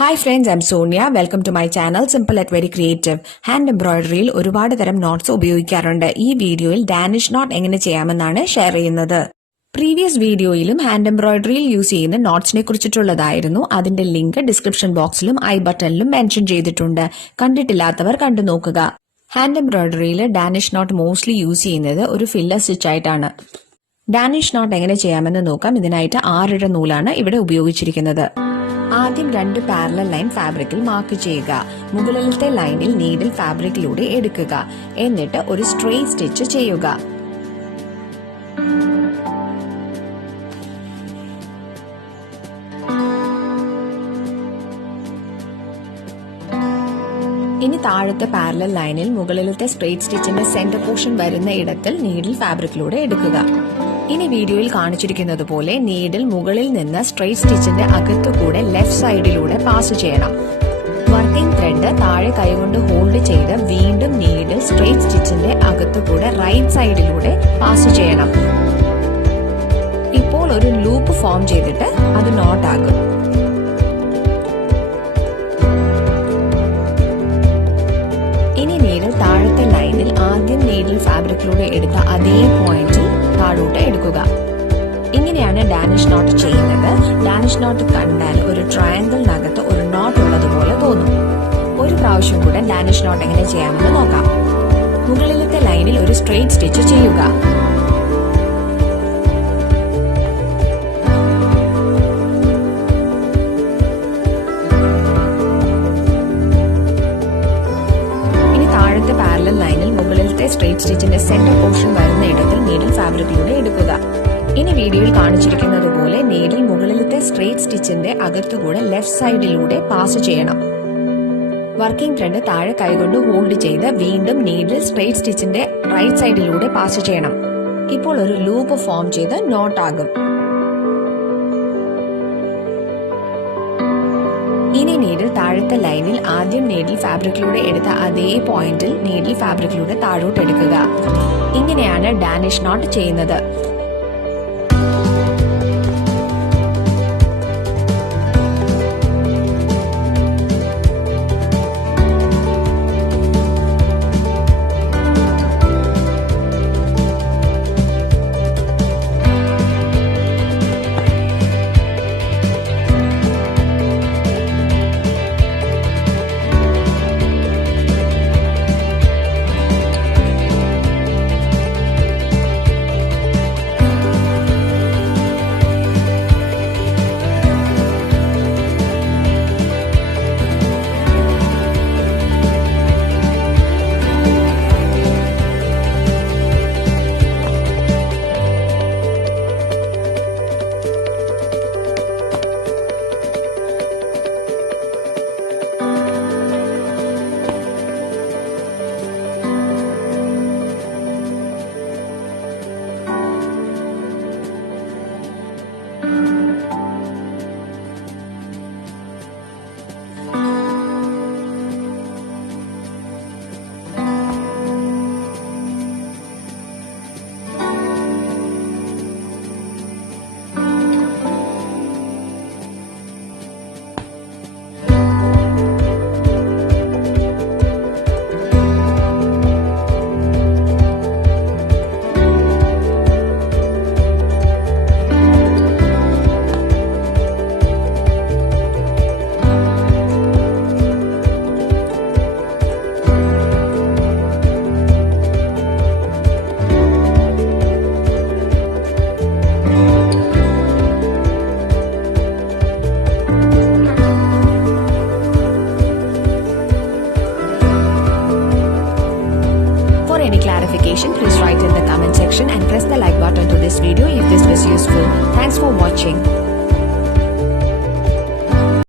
Hi friends, I'm Soniya. Welcome to my channel Simple at Very Creative. Hand embroidery il ഒരുപാട് തരം knots ഉപയോഗിക്കാറുണ്ട്. ഈ വീഡിയോയിൽ Danish knot എങ്ങനെ ചെയ്യാമെന്നാണ് ഷെയർ ചെയ്യുന്നത്. പ്രീവിയസ് വീഡിയോയിലും ഹാൻഡ് എംബ്രോയിഡറിയിൽ യൂസ് ചെയ്യുന്ന നോട്ട്സിനെ കുറിച്ചിട്ടുള്ളതായിരുന്നു. അതിന്റെ ലിങ്ക് ഡിസ്ക്രിപ്ഷൻ ബോക്സിലും ഐ ബട്ടണിലും മെൻഷൻ ചെയ്തിട്ടുണ്ട്. കണ്ടിട്ടില്ലാത്തവർ കണ്ടു നോക്കുക. ഹാൻഡ് എംബ്രോയിഡറിയിൽ ഡാനിഷ് knot മോസ്റ്റ്ലി യൂസ് ചെയ്യുന്നത് ഒരു ഫില്ലർ സ്റ്റിച്ച് ആയിട്ടാണ്. ഡാനിഷ് knot എങ്ങനെ ചെയ്യാമെന്ന് നോക്കാം. ഇതിനായിട്ട് 6 ഇഴ നൂലാണ് ഇവിടെ ഉപയോഗിച്ചിരിക്കുന്നത്. ആദ്യം 2 പാരലൽ ലൈൻ ഫാബ്രിക്കിൽ മാർക്ക് ചെയ്യുക. മുകളിലത്തെ ലൈനിൽ നീഡിൽ ഫാബ്രിക്കിലൂടെ എടുക്കുക. എന്നിട്ട് ഒരു സ്ട്രെയിറ്റ് സ്റ്റിച്ച് ചെയ്യുക. ഇനി താഴത്തെ പാരലൽ ലൈനിൽ മുകളിലത്തെ സ്ട്രെയിറ്റ് സ്റ്റിച്ചിന്റെ സെന്റർ പോർഷൻ വരുന്ന ഇടത്തിൽ നീഡിൽ ഫാബ്രിക്കിലൂടെ എടുക്കുക. ഇനി വീഡിയോയിൽ കാണിച്ചിരിക്കുന്നത് പോലെ നീഡിൽ മുകളിൽ നിന്ന് സ്ട്രെയിറ്റ് സ്റ്റിച്ചിന്റെ അകത്തുകൂടെ ലെഫ്റ്റ് സൈഡിലൂടെ പാസ് ചെയ്യണം. വർക്കിംഗ് ത്രെഡ് താഴെ കൈകൊണ്ട് ഹോൾഡ് ചെയ്ത് വീണ്ടും നീഡിൽ സ്ട്രെയിറ്റ് സ്റ്റിച്ചിന്റെ അകത്തുകൂടെ റൈറ്റ് സൈഡിലൂടെ പാസ് ചെയ്യണം. ഇപ്പോൾ ഒരു ലൂപ്പ് ഫോം ചെയ്തിട്ട് അത് നോട്ട് ആകും. ഇനി നീഡിൽ താഴത്തെ ലൈനിൽ ആദ്യം നീഡിൽ ഫാബ്രിക്കിലൂടെ എടുത്ത അതേ പോയിന്റിൽ താഴോട്ട് എടുക്കുക. ഇങ്ങനെയാണ് ഡാനിഷ് knot ചെയ്യുന്നത്. ഡാനിഷ് knot കണ്ടാൽ ഒരു ട്രയാങ്കിളിനകത്ത് ഒരു നോട്ട് ഉള്ളതുപോലെ തോന്നും. ഒരു പ്രാവശ്യം കൂടെ ഡാനിഷ് knot എങ്ങനെ ചെയ്യാമെന്ന് നോക്കാം. മുകളിലത്തെ ലൈനിൽ ഒരു സ്ട്രെയിറ്റ് സ്റ്റിച്ച് ചെയ്യുക. പാരലൽ ലൈനിൽ മുകളിലത്തെ സ്ട്രെയിറ്റ് സ്റ്റിച്ചിന്റെ സെന്റർ പോർഷൻ വരുന്ന ഇടത്തിൽ നീഡിൽ ഫാബ്രിക്കിലൂടെ എടുക്കുക. ഇനി വീഡിയോയിൽ കാണിച്ചിരിക്കുന്നത് പോലെ നീഡിൽ മുകളിലത്തെ സ്ട്രെയിറ്റ് സ്റ്റിച്ചിന്റെ അകത്തുകൂടെ ലെഫ്റ്റ് സൈഡിലൂടെ പാസ് ചെയ്യണം. വർക്കിംഗ് ത്രെഡ് താഴെ കൈകൊണ്ട് ഹോൾഡ് ചെയ്ത് വീണ്ടും നീഡിൽ സ്ട്രെയിറ്റ് സ്റ്റിച്ചിന്റെ റൈറ്റ് സൈഡിലൂടെ പാസ് ചെയ്യണം. ഇപ്പോൾ ഒരു ലൂപ്പ് ഫോം ചെയ്ത് നോട്ട് ആകും. ഇനി നീഡിൽ താഴത്തെ ലൈനിൽ ആദ്യം നീഡിൽ ഫാബ്രിക്കിലൂടെ എടുത്ത അതേ പോയിന്റിൽ നീഡിൽ ഫാബ്രിക്കിലൂടെ താഴോട്ട് എടുക്കുക. ഇങ്ങനെയാണ് ഡാനിഷ് knot ചെയ്യുന്നത്. For any clarification, please write in the comment section and press the like button to this video if this was useful. Thanks for watching.